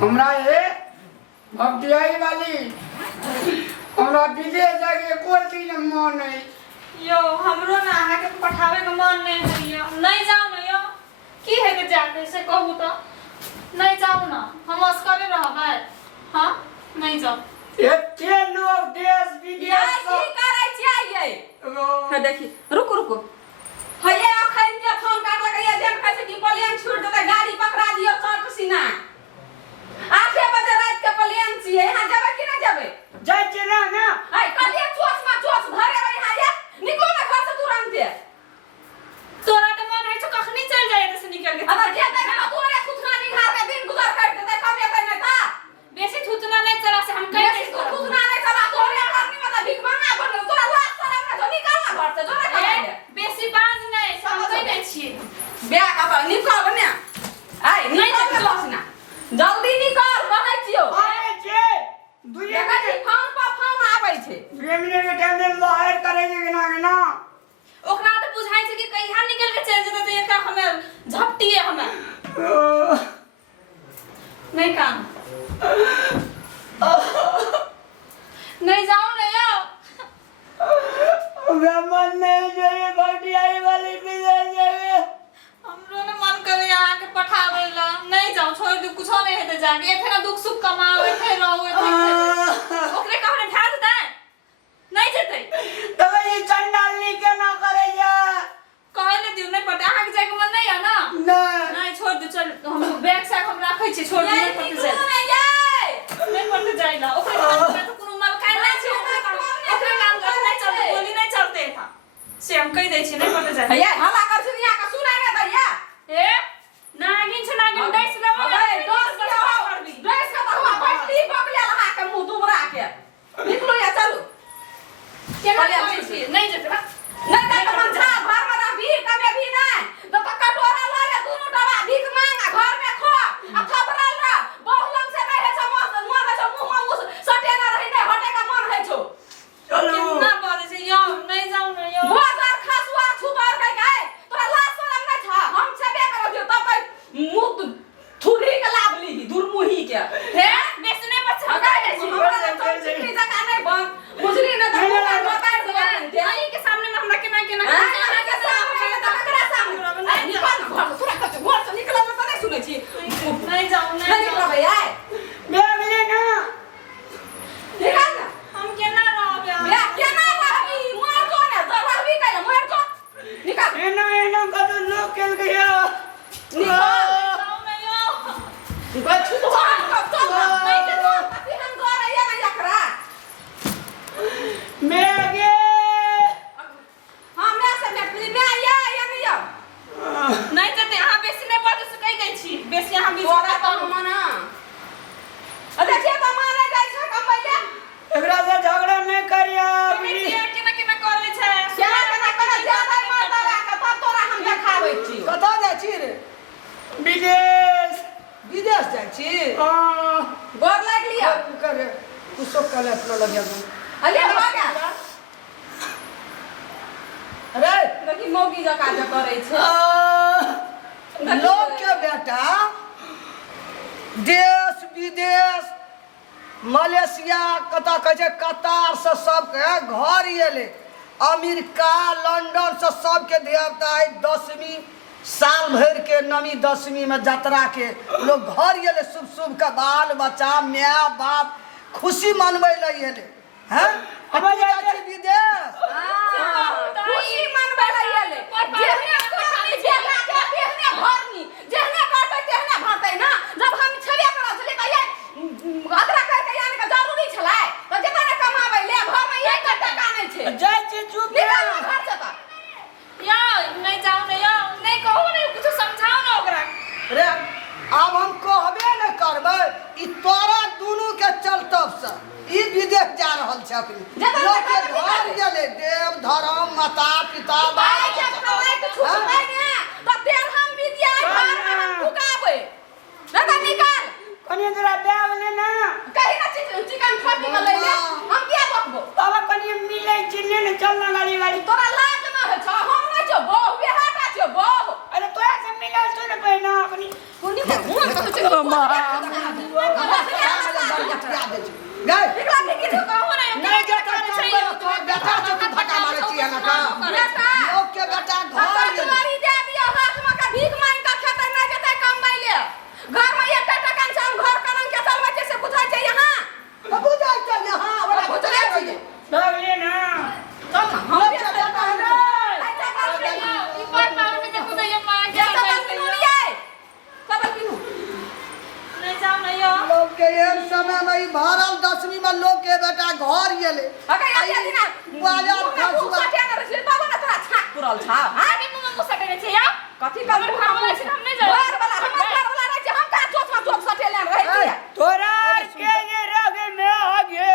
हमरा ये भक्तियाई वाली हमरा विदेश जाके कोई दिन मन नहीं यो हमरो ना आहा के पठावे के मन नहीं है यो नहीं जाओ ना यो की है के जाके से कहू तो नहीं जाओ ना हम अस्करे रहबै हां नहीं जाओ एते लोग देश विदेश की करे चाहिए है देखी रुको रुको हये अखन के फोन काट लगे ये देख कैसे कि प्लेन छूट देते गाड़ी पकड़ा दियो चौक सीना 8 बजे रात के प्लेन छिए यहां जाबे कि नहीं जाबे जाय छी ना आई कलिया चोस धरे रही यहां ये निकलो ना घर से तुरंत तोरा के मन है तो कखनी चल जाए से निकल के अगर जे तक ना तोरे थुथना निहार के दिन गुजर कर देते कम येते नहीं था बेसी थुतना नहीं चला से हम कह दे थुथना नहीं चला तोरे घर में मतलब भीख मांगा बन तोरा लाश शरम ना तो निकल ना घर से जोरे कर बेसी बाज नहीं समझै नहीं छी ब्याह का निकल बने आई निकल के बसना जल्दी निकल कहै छियो आए छे दुइए देखा फोन पर फोन आबै छे 2 मिनट के टाइम में बाहर करे के ना ओकरा तो बुझाई छै कि कहिया निकल के चल जेते तो एकरा हमें झपटिए हमें नहीं काम नहीं जाओ नहीं आओ ब्राह्मण नहीं जाए भक्तियाई वाली विदेश जाए हमरो ने मन करे यहाँ के पठावे ला नहीं जाओ छोड़ दे कुछ नहीं हेते जाके एथे ना दुख सुख कमाओ एथे रहो एथे ओकरे कहने ढा देता नहीं जेते तब ये चंडाल के ना करे जा कहले दिउ नहीं पड़ते आहा के जाके मन नहीं है ना नहीं छोड़ दे चल हम बैग से हम राखै छी छोड़ दे नहीं पड़ते जाए नहीं पड़ते जाइला ओकरे कहने तो कोनो माल खाइ नहीं छै ओकरे काम नहीं चलते गोली नहीं चलते था से हम कह दै छी नहीं पड़ते जाए भैया हल्ला कर सुनिया का सुना रे भैया ए नागिन छ नागिन दैस लेबो अबे दोस्त के हो ड्रेस का तो हुआ पट्टी पकड़े लगा के मुंह दुबरा के निकलो या चलो केना करै छी नहीं जेते बा नहीं दे तो मन झा घर में रह भी कमे भी नहीं तो कटोरा ला ले दोनों डबा भीख मांगा घर में खो अब खबरल रह बहुलम से नहीं है छ मन है छ मुंह में मुंह सटे ना रही नहीं हटे का मन है छ चलो केना बोले छै यो नहीं जाऊ न यो बाजार खसुआ छुतर के गए तोरा लाश शरम नहीं था हम छबे करो दियो तब मुंह थुरी के लाभ ली दुरमुही के हे बेसने बच्चा अगर हमरा तो चिकनी जका नहीं बन मुजरी न तो बता दे आई के सामने में हमरा केना केना हां के सामने तो ककरा सामने निकल घर पूरा घर से निकल तो नहीं सुनै छी नहीं जाऊ नहीं निकल भैया ब्याह ले ना निकल ना हम केना रहबे या केना रहबी मार को ना तो रहबी कइले मार को निकल एना कत लोग केल गया निकल जाऊ न यो निकल छुतो तो नहीं के तो अभी हम घर आया ना एकरा मैं आगे हां मैं सब मैं आया नहीं आ नहीं जते हां बेसने बड़ से कह दै छी बेसी हां बीच तोरा तो मना अरे जे तो माने जाय छ कमैया एकरा से झगड़ा नहीं करिया केना केना करे छै केना केना करे ज्यादा मारता रा के तब तोरा हम देखाबै छी कतऽ जाइ छी रे विदेश विदेश जाइ छी गोर लाग लिया करे कुछो कले अपना लगे अले भागा अरे देखी मौगी जका जे करै छै लोग के बेटा देश विदेश मलेशिया कतऽ कहै छै कतार से सबके घर एले अमेरिका लंदन से सबके देवता है 10वीं साल भर के नवी 10वीं में यात्रा के लोग घर एले शुभ शुभ के बाल बच्चा माय बाप खुशी मनबै ले एले हैं अब जाइ छी विदेश खुशी मनबै ले एले जेहने कोठानी जेहने तेहने भरनी जेहने करतै तेहने भरतै ना जब हम छबे करल छलै त ये अगरा कह के आने का जरूरी छलै त जेता ने कमाबै ले घर में एक टका नहीं छै जाय छी चुप निकल घर से त या नहीं जाऊ न यो नहीं कहू नहीं कुछ समझाओ ना ओकरा रे अब हम कहबे न करबै ई तोरा दुनू के चलतब से ई विदेश जा रहल छै अखनी लोग के घर गेले देव धर्म माता पिता भाई के कमाई के छुटबै ने त तेल हम विद्या घर में हम फुकाबै ना त निकाल कनी जरा ब्याह ले ना कहीं ना चिकन खट्टी में ले ले हम क्या बकबो बाबा कनी मिले चिन्ने ने चलना गाड़ी वाली तोरा लाज ना है छ हम ना छ बहु बेहाटा छ बहु अरे तोरा से मिलल तो न कहना कनी कोनी को मुंह तो छ का लोग के बेटा घर दुआरी दे दियो हाथ में का भीख मांग के खेते न जते कमबै ले घर में एक टका से हम घर कनन के चलबै छै से बुझाय छै यहां बुझाय छै यहां ओरा बुझाय छै सब ले ना चल ना हम लोग के बेटा रे ई पर पावर में देखो तो ये मां ये सब किनु लिए सब किनु नहीं जाओ नहीं यो लोग के एक समय में ही भरल 10वीं में लोग के बेटा घर गेले अगर ये दिना बाजार खसुआ सटे न रखले बाबा न तोरा छाक पुरल छ हां भी मुंह में सटे छै या कथी का घर वाला छै हम नहीं जाय घर वाला हमर घर वाला रह छै हम का चोच में चोच सटे ले रह छै तोरा के जे रगे में आगे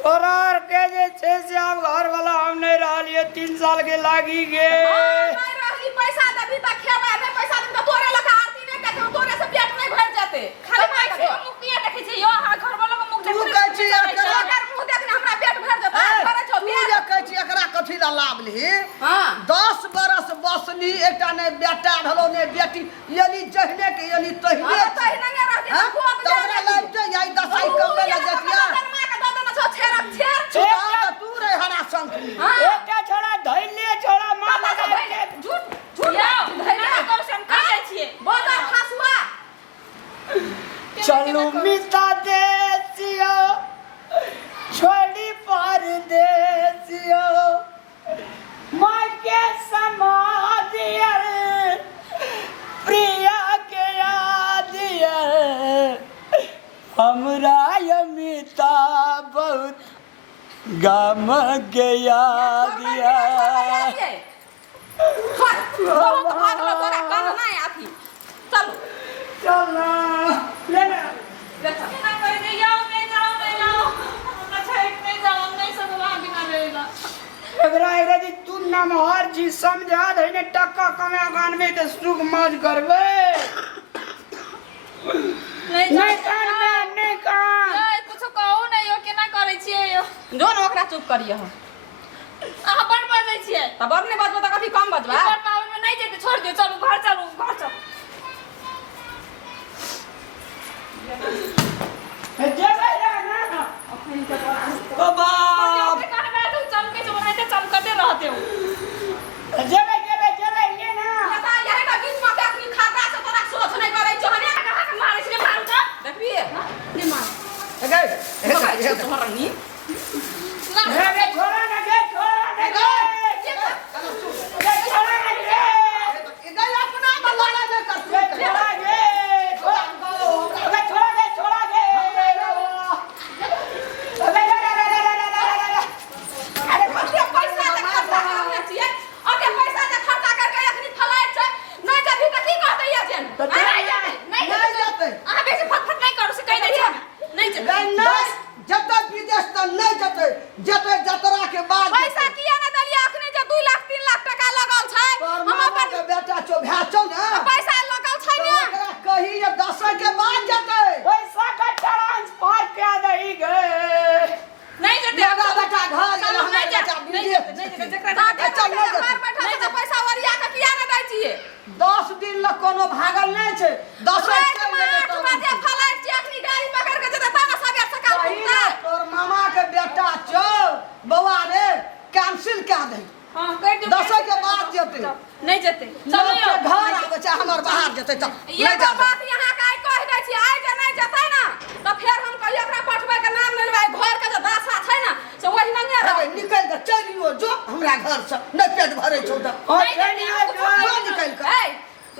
तोरा के जे छे से अब घर वाला हम नहीं रहलिए 3 साल के लागी गे नहीं रहली पैसा देबी त खेबे नहीं पैसा दिन त तोरे लका आरती नहीं के तोरे से पेट नहीं भर जाते खाली पैसे मुख पिया देखे छै यो हां घर वाला के मुख तू कहै छी एकरा अगर मुंह देखने हमरा पेट भर जाता करे छौ तू जे कहै छी एकरा कथि ला लाभ ली हां 10 बरस बसनी एकटा ने बेटा भलो ने बेटी यानी जहने के यानी तहिने तो नहीं रहती हां तोरा लगते यही दसाई कम में लगतिया छुटा तू रे हरा शंखनी एकटा छोड़ा धैले छोड़ा मां लगा के झूठ झूठ यो ना कर से हम कह छिए बोला फसुआ चलू मिता देसियो छोड़ी पर देसियो मां के समाधियर प्रिया के यादियर हमरा यमिता बहुत गम के यादिया चल ले ले ना कर दे यो नहीं जाओ ना छेक नहीं जाओ नहीं सब वहां बिना रहेगा एकरा यदि तू नमहर जी समझा धइने टक्का कमे कान में त सुख मौज करबे नहीं कान में नहीं कान ये कुछ कहू नहीं यो केना करे छिए यो जो न ओकरा चुप करिए हम अहाँ बड़ बजै छिए तब और नहीं बजबो त कभी कम बजबा पर पावर में नहीं जेते छोड़ दियो चलो घर चलो जेबे ना बाबा कहां बैठो चमके जो बनाते चमकते रहते हो जेबे ये ना पता यही का बीच में अपनी खाता से तोरा सोच नहीं करे छ हने कहां के मारे छिए मारू तो देखिए नहीं मार गए ये तोहरा नी गे छोड़ा ना गे छोड़ा ना गे गए अपना बल्ला न कर छोड़ा गे छोड़ा गे अरे कते पैसा दे खर्चा करने छिए अते पैसा दे खर्चा करके अखनी फलाइट छै नहीं जभी त की कहते ये जेन नहीं जाते अहाँ बेसी फटफट नहीं करू से कह दे छी नहीं जेते नहीं जब विदेश त नहीं जते जतरा के बाद पैसा किया न दलिया अखनी जे 2 लाख 3 लाख टका लगल छै हम अपन के बेटा चो भैचो ना पैसा लगल छै ने ओकरा कही ये 10 के बाद जते पैसा का ट्रांसफर क्या दही गे नहीं जेते मेरा बेटा घर गेल हमरा बेटा विदेश नहीं जेते जकरा दादा चल घर बैठा से पैसा वरिया के किया न दै छिए 10 दिन ल कोनो भागल नहीं छै 10 8 बजे फलाइट छी अखनी गाड़ी पकड़ के जते ताना सबेर सकाल उठते तोर मामा के बेटा चो बउआ रे कैंसिल कर दे हां कर दो 10 के बाद जते नहीं जेते चलो चलो यो घर आबे छै हमर बाहर जते त ये तो बात यहाँ का कह दै छी आइ जे नहीं जतै ना तो फिर हम कहियो एकरा पठबै के नाम लेबै घर के जे दासा छै ना से वही नंगे रह निकल के चलियो जो हमरा घर से नहीं पेट भरे छौ त नहीं जेते जो निकल के ए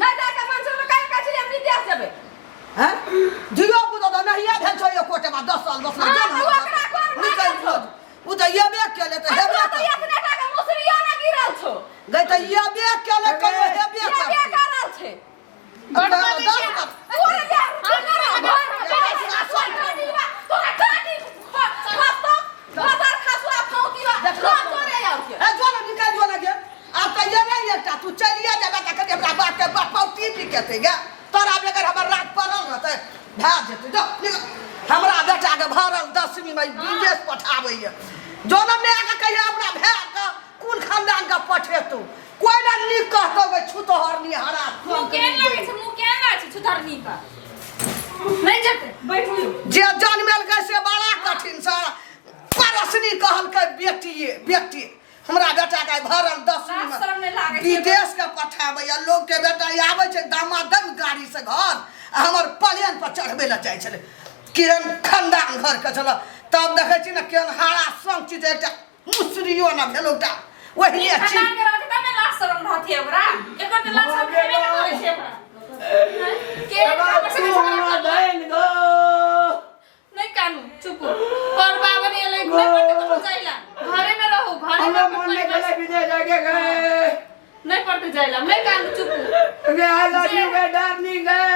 नहीं जा के मन से कह के छी हम विदेश जेबै हैं दियो पुतो त नहीं भेल छौ यो कोटे में 10 साल बस हाँ, तो ओकरा कोन निकल भागल छौ? उ त ये बे केले त हेबे तो अपने का के मुसरिया ना गिरल छौ गई त ये बे केले कहियो हेबे ये कर के करल छै तोरा तोरा यार घर में बैठ के सोच कर दिबा तोरा काटी बाजार खासुआ फौकीवा तोरे यार के ए जो ना निकल जो ना गे अब त ये नहीं एकटा तू चलिए जाबे त कते हमरा बात के पौती भी कहते गे तोरा बेगर हमर रात पड़ल रहते भाग जेते जो निकल हमरा बेटा के भरल 10वीं में विदेश पठाबैया जो ना मैं के कहिए अपना भाई के कुल खानदान के पठेतू कोई ना निक कहतो गे छुतहरनी हरा मुंह केन लगे छै छुथरनी का नहीं जेते बैठियो जे जन्मेल के से बड़ा कठिन सा पर रोशनी कहल के बेटी हमरा बेटा के भरल 10 लाज शरम नहीं लागे छै विदेश के पठाबे या लोग के बेटा आवे छै दामादम गाड़ी से घर आ हमर प्लेन पर चढ़बे ला जाय छले केहन खंडान घर के छल तब देखे छी न केहन हारा संग चीज एकटा मुसरियो न भेलौटा वही खंडान छी के रहते तब ने लाज शरम रहती हमरा एकर त लाज शरम हेबे न करे छै हमरा के बाबा तू हमरा दैन गो नहीं कानू चुप पर बाबा ने ले नहीं पड़ते तो जाइला घरे में रहो घरे हमरा में मन नहीं चले विदेश जाके गए नहीं पड़ते जाइला नहीं कानू चुप के आई लव यू के डार्लिंग गए